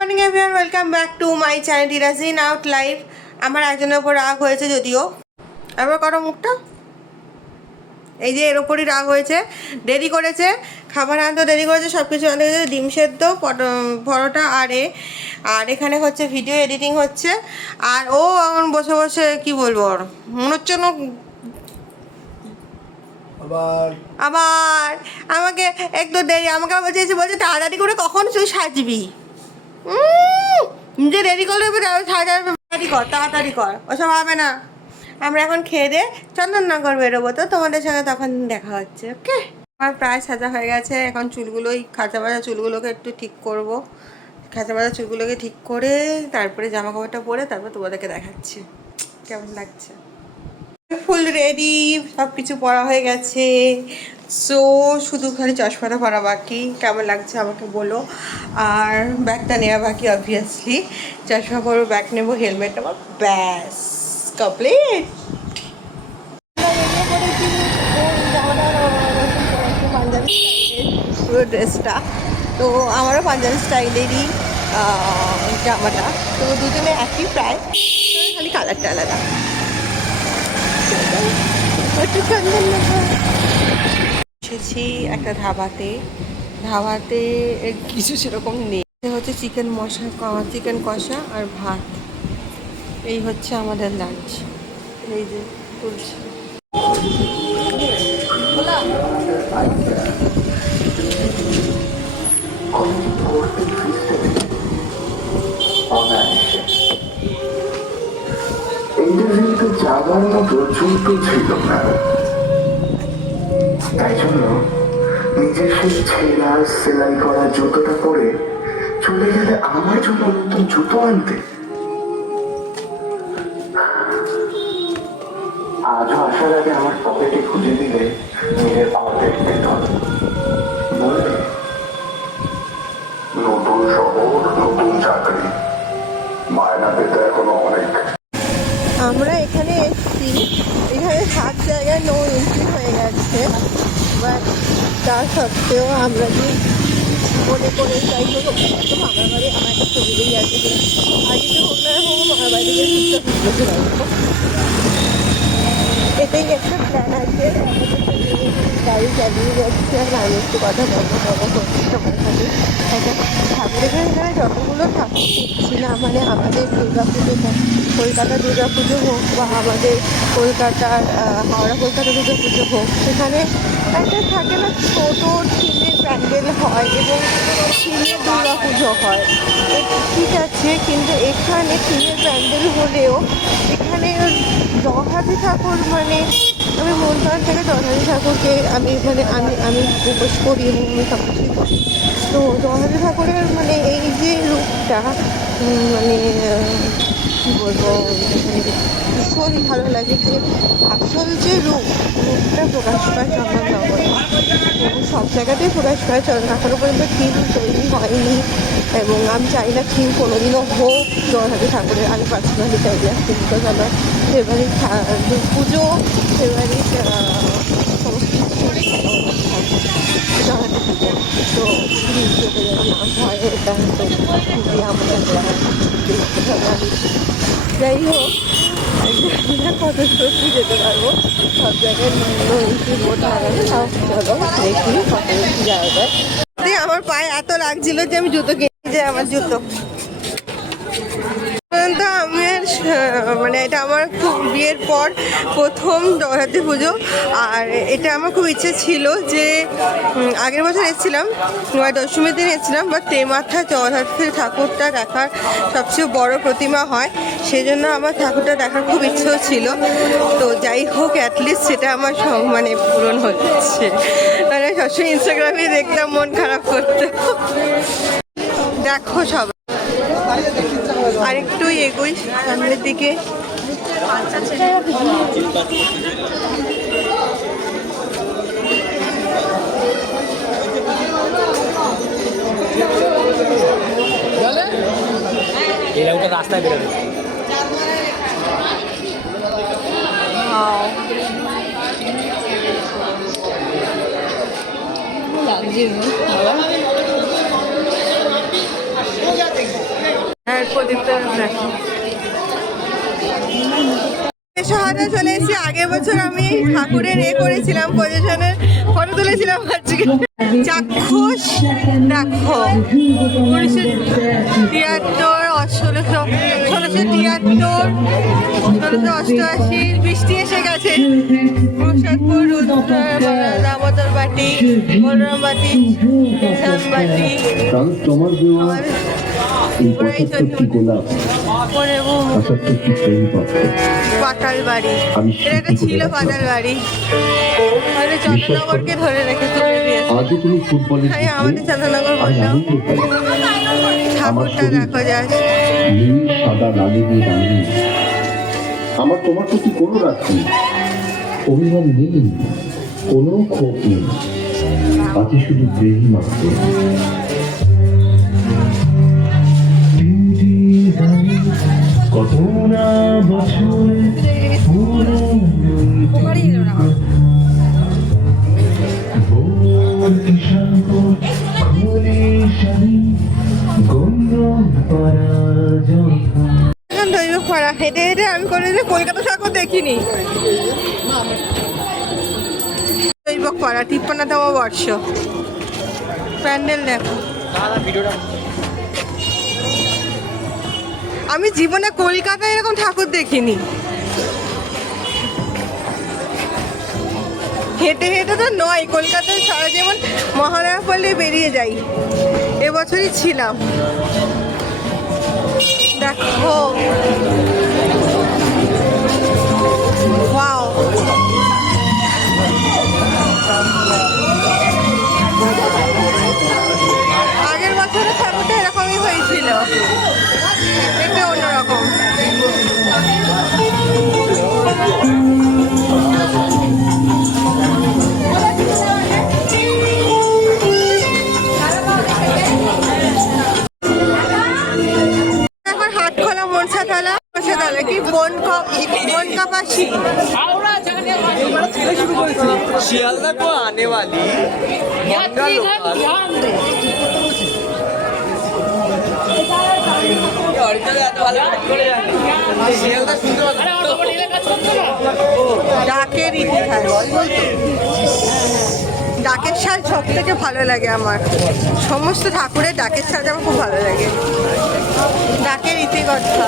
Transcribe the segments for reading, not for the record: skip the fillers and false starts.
Morning everyone, welcome back to my channel ডিরাজিন out live. আমার একজনের ওপর রাগ হয়েছে, যদিও এবার করো মুখটা, এই যে এর ওপরই রাগ হয়েছে। দেরি করেছে, খাবার আনতে দেরি করেছে, সব কিছু আনতে গেছে, ডিম সেদ্ধ, পরোটা আর এখানে হচ্ছে ভিডিও এডিটিং হচ্ছে। আর ও এখন বসে বসে কি বলবো, ওর মনে হচ্ছে না আবার আমাকে একটু দেরি, আমাকে বলছে তাড়াতাড়ি করে কখন তুই সাজবি, যে দেরি করলে তাড়াতাড়ি কর, ওসব হবে না। আমরা এখন খেয়ে দিয়ে চন্দননগর বেরোবো, তো তোমাদের সঙ্গে তখন দেখা হচ্ছে। ওকে, আমার প্রায় সাজা হয়ে গেছে। এখন চুলগুলোই খাঁচা বাজা চুলগুলোকে একটু ঠিক করব, খাঁচা বাজা চুলগুলোকে ঠিক করে তারপরে জামা কাপড়টা পরে তারপর তোমাদেরকে দেখাচ্ছি কেমন লাগছে। ফুল রেডি, সব কিছু পরা হয়ে গেছে। সো শুধু খালি চশমাটা পরা বাকি। কেমন লাগছে আমাকে বলো। আর ব্যাগটা নেওয়া বাকি, অবভিয়াসলি চশমা পরবো, ব্যাগ নেবো, হেলমেট নেবো, ব্যাস কমপ্লিট। পাঞ্জাবি পুরো ড্রেসটা তো আমারও পাঞ্জাবি স্টাইলেরই জামাটা, তো দুজনে একই প্রায়, খালি কালারটা আলাদা। এসেছি একটা ধাবাতে কিছু সেরকম নেই, হচ্ছে চিকেন কষা আর ভাত, এই হচ্ছে আমাদের লাঞ্চ। এই যে তুলছি ইন্টারভিউতে যাওয়ার মতো জুতো ছিল না, তাই জন্য নিজের সেই ছেঁড়া সেলাই করা জুতোটা পরে চলে গেলে আমার জন্য নতুন জুতো আনতে। আজও আসার আগে আমার পকেটে খুঁজে দিলে নিজের অর্ধেক বেতন, বলবে নতুন শহর, নতুন চাকরি, মায়না পেতে এখনো অনেক। আমরা এখানে এসেছি, এখানে 7 জায়গায় নো এন্ট্রি হয়ে গেছে, বাট তা সত্ত্বেও আমরা যে মনে করে চাই হোক আমার বাড়ি, আমার একটা ছবিতেই আছে যে আগে যে হোক না হোক আমার বাড়ি থেকে ঘুরতে চলে আসবো, এটাই একটা প্ল্যান আছে। গাড়ি চালিয়ে যাচ্ছে আর আমি একটু কথা বলবো হচ্ছে তোমার সাথে। একটা ঠাকুরের এখানে যতগুলো ঠাকুর দেখছি না, মানে আমাদের দুর্গাপুজো, কলকাতা দুর্গাপুজো হোক বা আমাদের কলকাতার হাওড়া কলকাতা দুর্গাপুজো হোক, সেখানে একটা থাকে না ছোট থিমের প্যান্ডেল হয় এবং থিমের দুর্গাপুজো হয়, ঠিক আছে, কিন্তু এখানে থিমের প্যান্ডেল হলেও এখানে জগন্নাথ ঠাকুর, মানে আমি মন প্রাণ থেকে জগন্নাথ ঠাকুরকে আমি আমি উপোস করি এবং আমি সব কিছুই করি। তো জগন্নাথ ঠাকুরের মানে এই যে রূপটা, মানে কী বলবো, ভীষণ ভালো লাগে যে আসল যে রূপটা প্রকাশ পায় চন্দননগরে, এবং সব জায়গাতেই প্রকাশ পায়। এখনো পর্যন্ত থিম তৈরি হয়নি এবং আমি চাই না থিম কোনোদিনও হোক জগন্নাথ ঠাকুরের। আমি পার্সোনালি চাই না, বিকজ আমার ফেভারিট পুজো, ফেভারিট সমস্ত কিছু জগন্নাথ ঠাকুর। তো প্লিজ যেতে যদি না হয় এটা তো খুবই আমাদের যাই হোক, কত সত্যি যেতে পারবো, সব জায়গায় বোট লাগানো, সব চলো দেখি কত বেশি যাওয়া যায়। আমার পায়ে এত লাগছিল যে আমি জুতো কিনে, যে আমার জুতো আমার মানে এটা আমার খুব বিয়ের পর প্রথম জগদ্ধাত্রী পুজো। আর এটা আমার খুব ইচ্ছে ছিল যে আগের বছর এসেছিলাম, দশমীর দিন এসেছিলাম, বা তেমাথা জগদ্ধাত্রী ঠাকুরটা দেখার সবচেয়ে বড় প্রতিমা হয়, সেই জন্য আমার ঠাকুরটা দেখার খুব ইচ্ছেও ছিল। তো যাই হোক, অ্যাটলিস্ট সেটা আমার মানে পূরণ হচ্ছে। মানে সবসময় ইনস্টাগ্রামে দেখতাম, মন খারাপ করতো। দেখো সব আরেকটু এগোই সামনের দিকে, রাস্তায় বেরোবে। লাগছে শহরে চলে এসেছি। আগের বছর আমি ঠাকুরের করেছিলাম, পজিশনের ফটো তুলেছিলাম। আজকে চাক্ষুষ দেখো 1688 বৃষ্টি এসে গেছে। প্রসাদপুর দামোদর বাটি, বলরাম বাটি, শ্যামবাটি, পাতাল বাড়ি। এটা ছিল পাতাল বাড়ি, চন্দ্রনগরকে ধরে রেখে তুলে দিয়েছে। আমাদের চন্দ্রনগর বললাম। ঠাকুরটা দেখো যাচ্ছে। আমার তোমার প্রতি কোনো রাগ নেই, অভিমান নেই, কোনো ক্ষোভ নেই, আছে শুধু প্রেম মাত্র। কত না বছর দৈবপাড়া হেঁটে হেঁটে আমি কোনোদিন কলকাতা শহর দেখিনি। দৈবপাড়া 53তম বর্ষ। প্যান্ডেল দেখো। আমি জীবনে কলকাতায় এরকম ঠাকুর দেখিনি। হেঁটে হেঁটে তো নয়, কলকাতায় সারা যেমন মহালয়া পড়লে বেরিয়ে যাই। এবছরই ছিলাম। দেখো ওয়াও, আগের বছরের ঠাকুরটা এরকমই হয়েছিল, একটু অন্যরকম। এখন হাটখোলা মনসাতলা, কি বনকাপাসি। শিয়ালদা को आने वाली ডাকের ইতিহাস। ডাকের সাজ সব থেকে ভালো লাগে আমার। সমস্ত ঠাকুরের ডাকের সাজ আমার খুব ভালো লাগে। ডাকের ইতিকথা,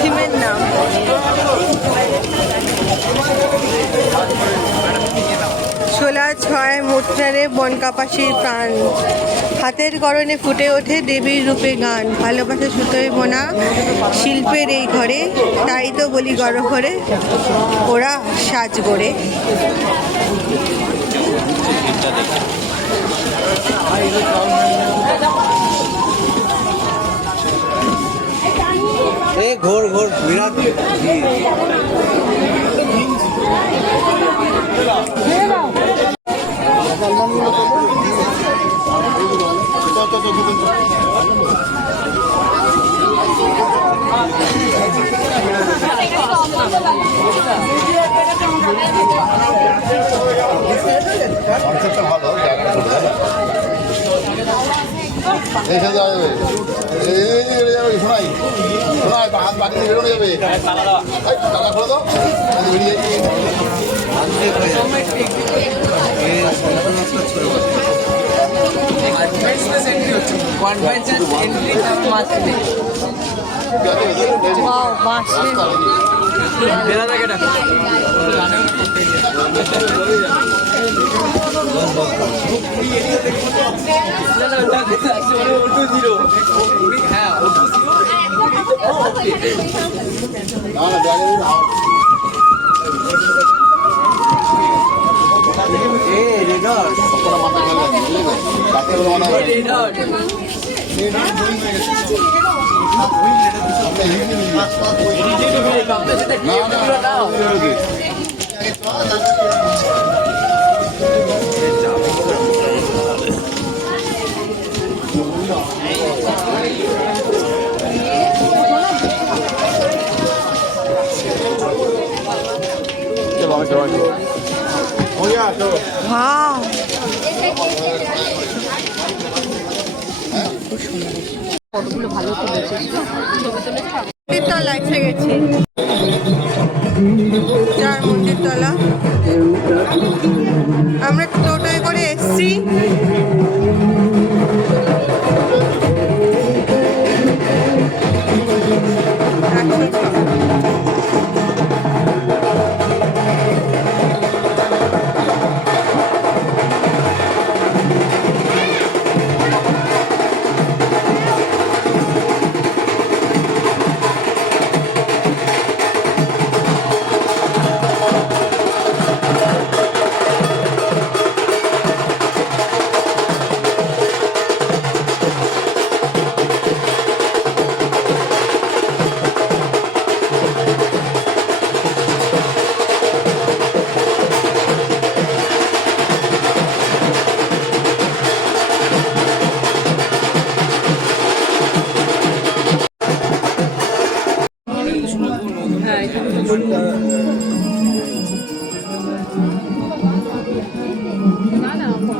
থিমের নাম। ছোলা ছয় মুদ্রারে বনকাপাসির প্রাণ, হাতের গড়নে ফুটে ওঠে দেবীর রূপে গান। ভালোবাসা সুতোয় বোনা শিল্পের এই ঘরে, তাই তো বলি গর্ব করে ওরা সাজ গড়ে। ঘোর ঘোর বিরাট শোনাই শোনাই হাত বাকি বেরোনো যাবে, তালা খোলা দাও, বেরিয়ে Wow. মন্দির তলা এসে গেছি, চার মন্দির তলা। আমরা টোটোয় করে এসছি।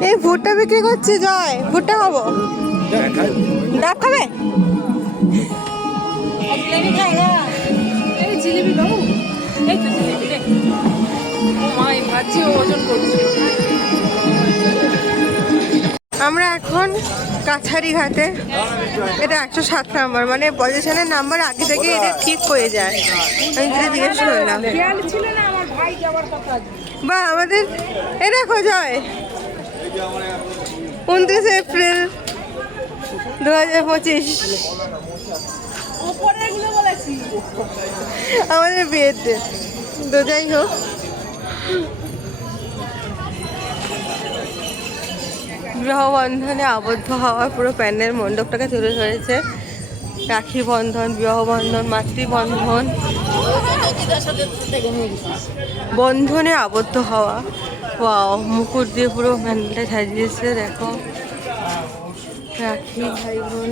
এই ভুট্টা বিক্রি করছি জয়, ভুট্টা খাবো, ডাব খাবে? এই জিলিপি দাও, এই তো জিলিপি দে। ও মা, এই ভাবছি ও ওজন করছে। আমরা এখন কাছারি ঘাটে, এটা 107 নাম্বার, মানে পজিশনের নাম্বার আগে থেকে এটা ঠিক হয়ে যায়। আমি যেটা জিজ্ঞেস করলাম বা আমাদের এ দেখো জয়, 29 এপ্রিল 2025 আমাদের বিয়ের ডেট। তো যাই হোক, বিবাহ বন্ধনে আবদ্ধ হওয়া পুরো প্যান্ডেল মণ্ডপটাকে তুলে ধরেছে। রাখি বন্ধন, বিবাহ বন্ধন, মাতৃবন্ধন, বন্ধনে আবদ্ধ হওয়া। ওয়াও, মুকুট দিয়ে পুরো প্যান্ডেলটা সাজিয়েছে। দেখো, রাখি, ভাই বোন,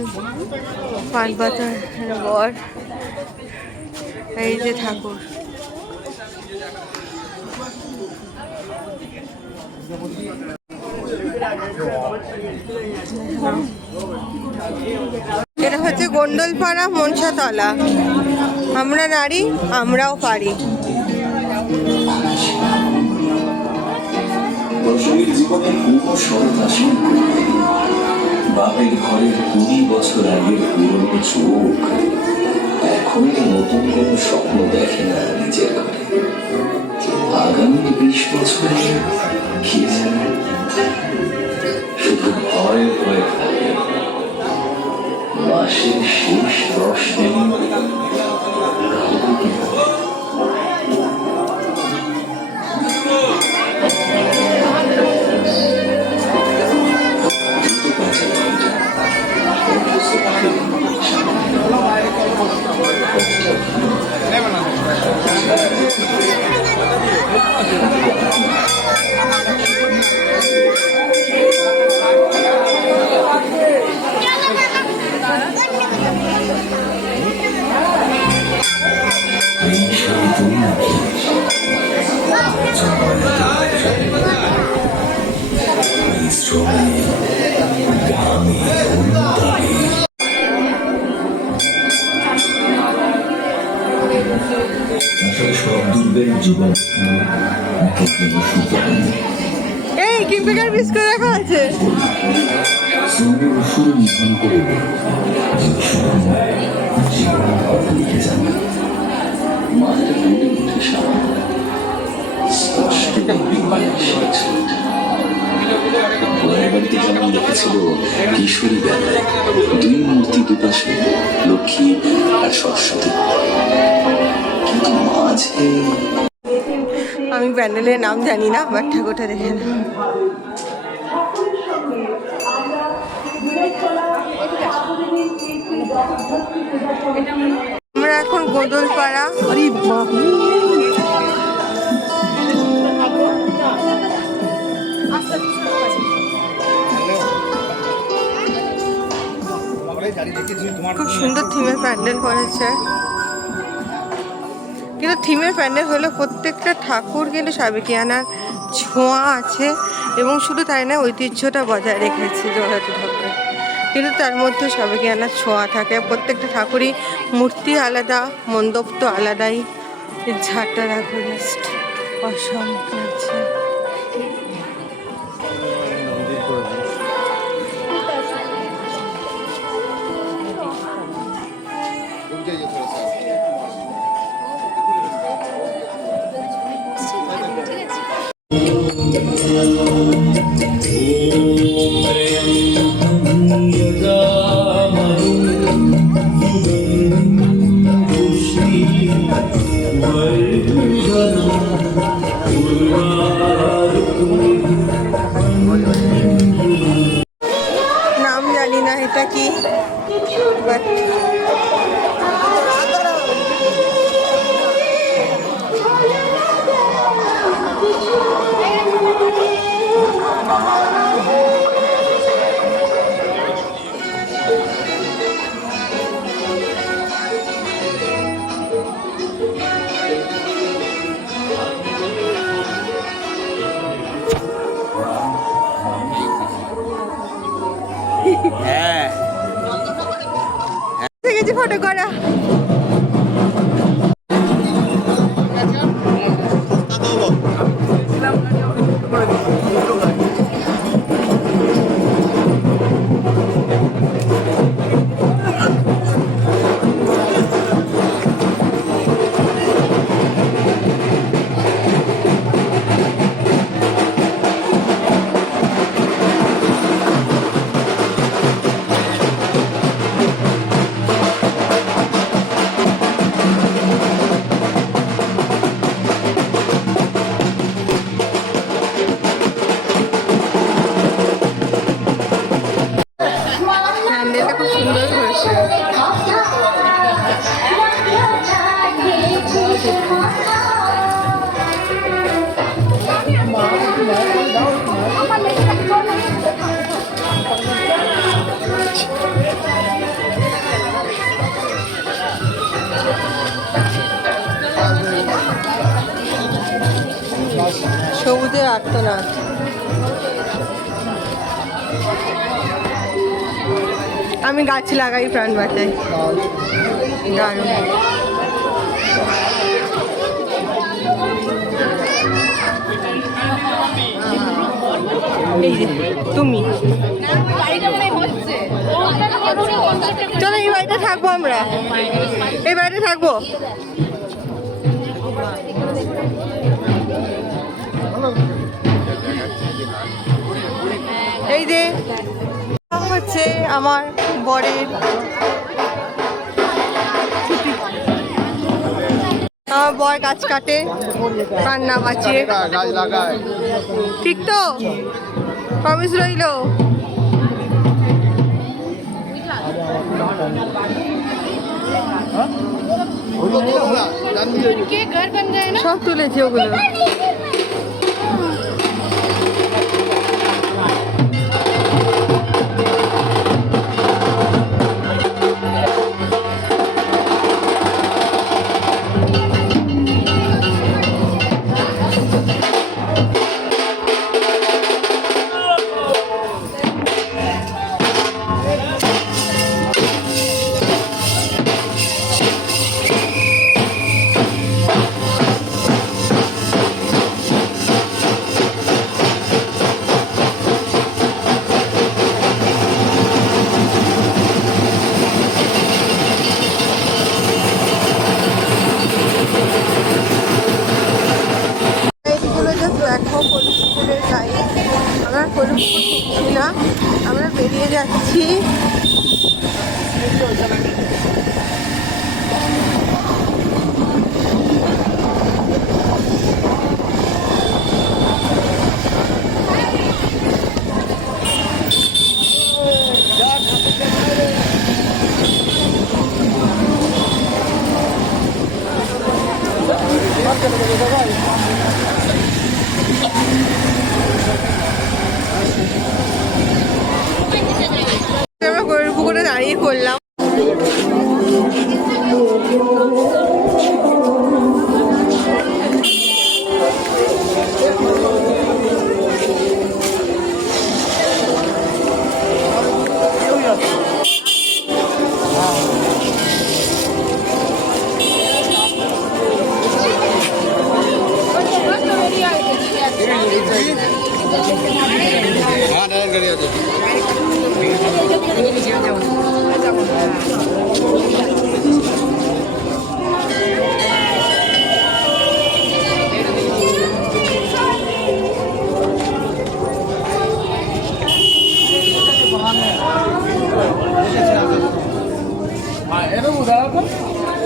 পান পাতা, বর, এই যে ঠাকুর। এটা হচ্ছে গোন্ডলপাড়া মনসাতলা। আমরা নারী, আমরাও পারি। প্রসঙ্গের জীবনের পুরো সরতা শুরু করতে বাপের ঘরের 20 বছর আগের পুরনো চোখ এখন নতুন কোনো স্বপ্ন দেখে না নিজের ঘরে। আগামী 20 বছরে কি জানে, শুধু ভয় ভয় থাকে মাসের শেষ 10 দিন এই কিপিকার বিস্কুট রাখা আছে। যেমন দেখেছিল কিশোরী বেলায় 2 মূর্তি দুপাশে, লক্ষ্মী আর সরস্বতী, কিন্তু মাঝে আমি প্যান্ডেলের নাম জানি না, বাট ঠাকুরটা দেখে না। আমরা এখন গোদলপাড়া। খুব সুন্দর থিমের প্যান্ডেল করেছে, কিন্তু থিমের প্যান্ডেল হলো প্রত্যেকটা ঠাকুর কিন্তু সাবেকিয়ানার ছোঁয়া আছে, এবং শুধু তাই না, ঐতিহ্যটা বজায় রেখেছে জগন্নাথ ঠাকুর। কিন্তু তার মধ্যে সবাইকে আনা ছোঁয়া থাকে। প্রত্যেকটা ঠাকুরই মূর্তি আলাদা, মণ্ডপ তো আলাদাই। এই ঝাড়টা রাখো, জাস্ট অসংখ্য আছে। নাম জানি না এটা কি, বাট হ্যাঁ গেছি ফটো করা। প্যান্ডেলটা খুব সুন্দর হয়েছে। সবুজের আর্তনাদ। আমি গাছ লাগাই, প্রাণ বাঁচাই। দারুণ। এই যে তুমি, চলো এই বাড়িতে থাকবো, আমরা এই বাড়িতে থাকবো। এই যে হচ্ছে আমার বরের আমার বর গাছ কাটে, কান্না বাঁচিয়ে। ঠিক তো, প্রমিস রইল। সব তুলেছে ওগুলো।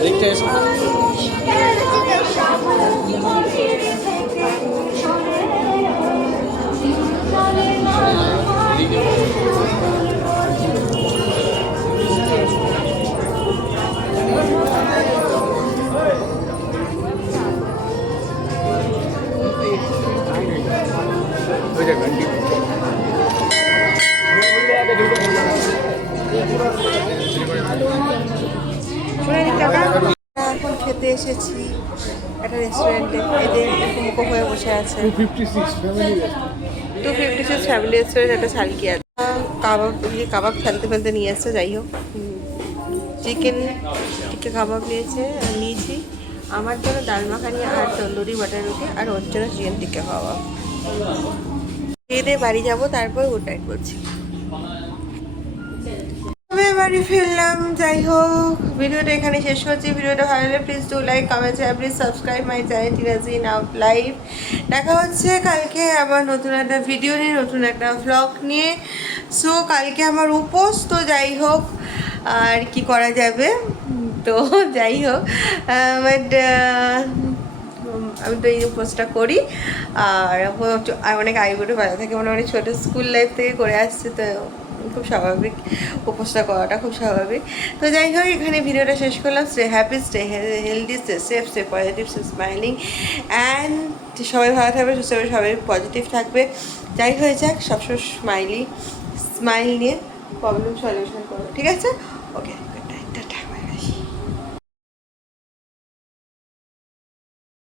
দেখতে এসো এখন খেতে এসেছি একটা রেস্টুরেন্টে, এদের মুখো হয়ে বসে আছে 256 ফ্যামিলি রেস্টুরেন্ট, একটা শালকি আছে। কাবাব ফেলতে নিয়ে এসছে, যাই হোক চিকেন টিক্কা কাবাব নিয়েছি আমার জন্য, ডাল মাখানি আর তন্দুরি বাটার রুটি, আর ওর জন্য চিকেন টিক্কা কাবাব। খেয়ে বাড়ি যাবো, তারপর গুড নাইট বলছি। বাড়ি ফিরলাম, যাই হোক ভিডিওটা এখানে শেষ করছি। ভিডিওটা ভালো লাগলে please do like, comment, share, please subscribe my channel Tinaji now live. দেখা হচ্ছে কালকে আবার নতুন একটা ভিডিও নিয়ে, নতুন একটা ভ্লগ নিয়ে। সো কালকে আমার উপোস, তো যাই হোক আর কি করা যাবে, তো যাই হোক বাট আমি তো এই উপোসটা করি। আর অনেক আইবুড়ো ভালো থাকে, মানে অনেক ছোটো স্কুল লাইফ থেকে করে আসছে, তো খুব স্বাভাবিক, উপোসটা করাটা খুব স্বাভাবিক। তো যাই হোক এখানে ভিডিওটা শেষ করলাম। Stay happy, stay healthy, stay safe, stay positive, stay smiling and সবাই ভালো থাকবে, সুস্থ হবে, সবাই পজিটিভ থাকবে। যাই হয়ে যাক সবসময় স্মাইল নিয়ে প্রবলেম সলিউশন করো, ঠিক আছে? ওকে।